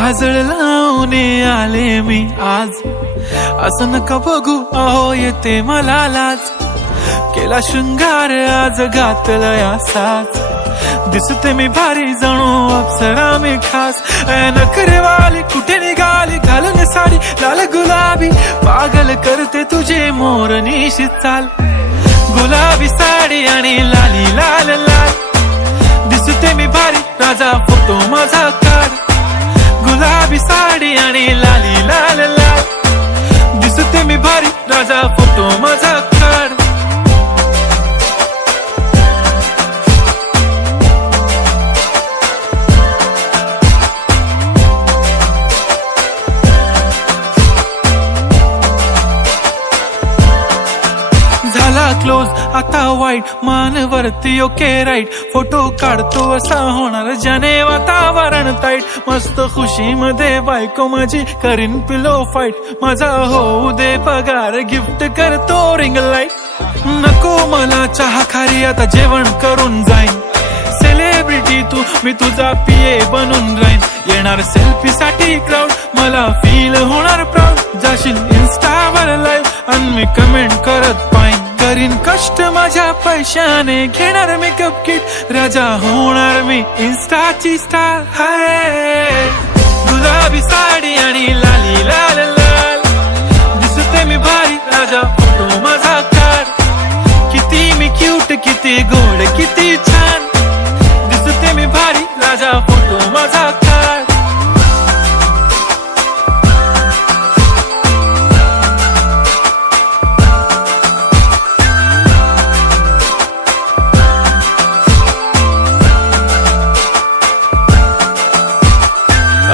काजळ लावून आले मी आज, असं नका बघू अहो येते मला लाज. केला शृंगार आज घातलाय असाच, दिसते मी भारी जणू अप्सरा मी खास. नखरेवाली कुठे निघाली घालून साडी लाल गुलाबी, पागल करते तुझे मोरनीशी चाल. गुलाबी साडी आणि लाली लाल लाल, दिसते मी भारी राजा फोटो माझा काढ. गुलाबी साडी आणि लाली लाल लाल, दिसते मी भारी राजा फोटो माझा काढ. झाला क्लोज आता वाईट, मानवरती ओके राईट. फोटो काढतो असा होणार ज्याने वातावरण ताईट. मस्त खुशी मध्ये बायको माझी करीन पिलो फाईट. माझा होऊ दे पगार गिफ्ट करतो रिंग लाईट. नको मला चहा खारी आता जेवण करून जाईन. सेलिब्रिटी तू मी तुझा पिये बनून राहीन. येणार सेल्फी साठी क्राऊड मला फील होणार प्राऊड. जाशील इन्स्टावर लाईव्ह आणि मी कमेंट करत पाईन. करीन कष्ट माझ्या पैशाने घेणार मेकअप किट. राजा होणार मी इन्स्टाची स्टार. हाय गुलाबी साडी आणि लाली लाल लाल, दिसते मी भारी राजा फोटो माझा काढ. किती मी क्यूट किती गोड किती छान, दिसते मी भारी राजा फोटो माझा काढ.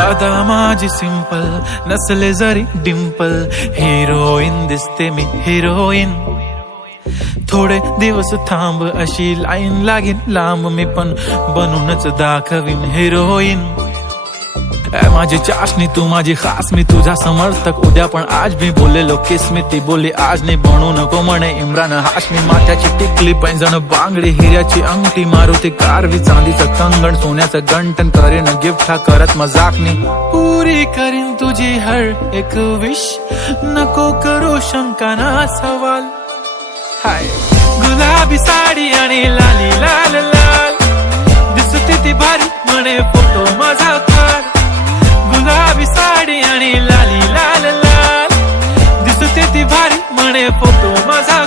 आता माझी सिंपल नसले जरी डिंपल, हिरोईन दिसते मी हिरोईन. थोडे दिवस थांब अशी लाईन लागेल लांब, मी पण बनूनच दाखवीन हिरोईन. माझी चाशनी तू माझी खास, मी तुझा समर्थक उद्या पण आज मी बोललेलो किस मी. ती बोली आज नाही बनू नको म्हणे इम्रान हाशमी. माथ्याची टिकली पैंजण बांगडी हिऱ्याची अंगठी, मारुती कारवी चांदीचं कंगण सोन्याचं गंटन. करीन गिफ्ट हा करत मजाकनी, पुरी करीन तुझी हर एक विश. नको करू शंका ना सवाल. हाय गुलाबी साडी आणि लाली लाल लाल, दिसते ती भारी म्हणे फोटो माझा काढ. गुलाबी साडी आणि लाली लाल लाल, दिसते ती भारी म्हणे फोटो माझा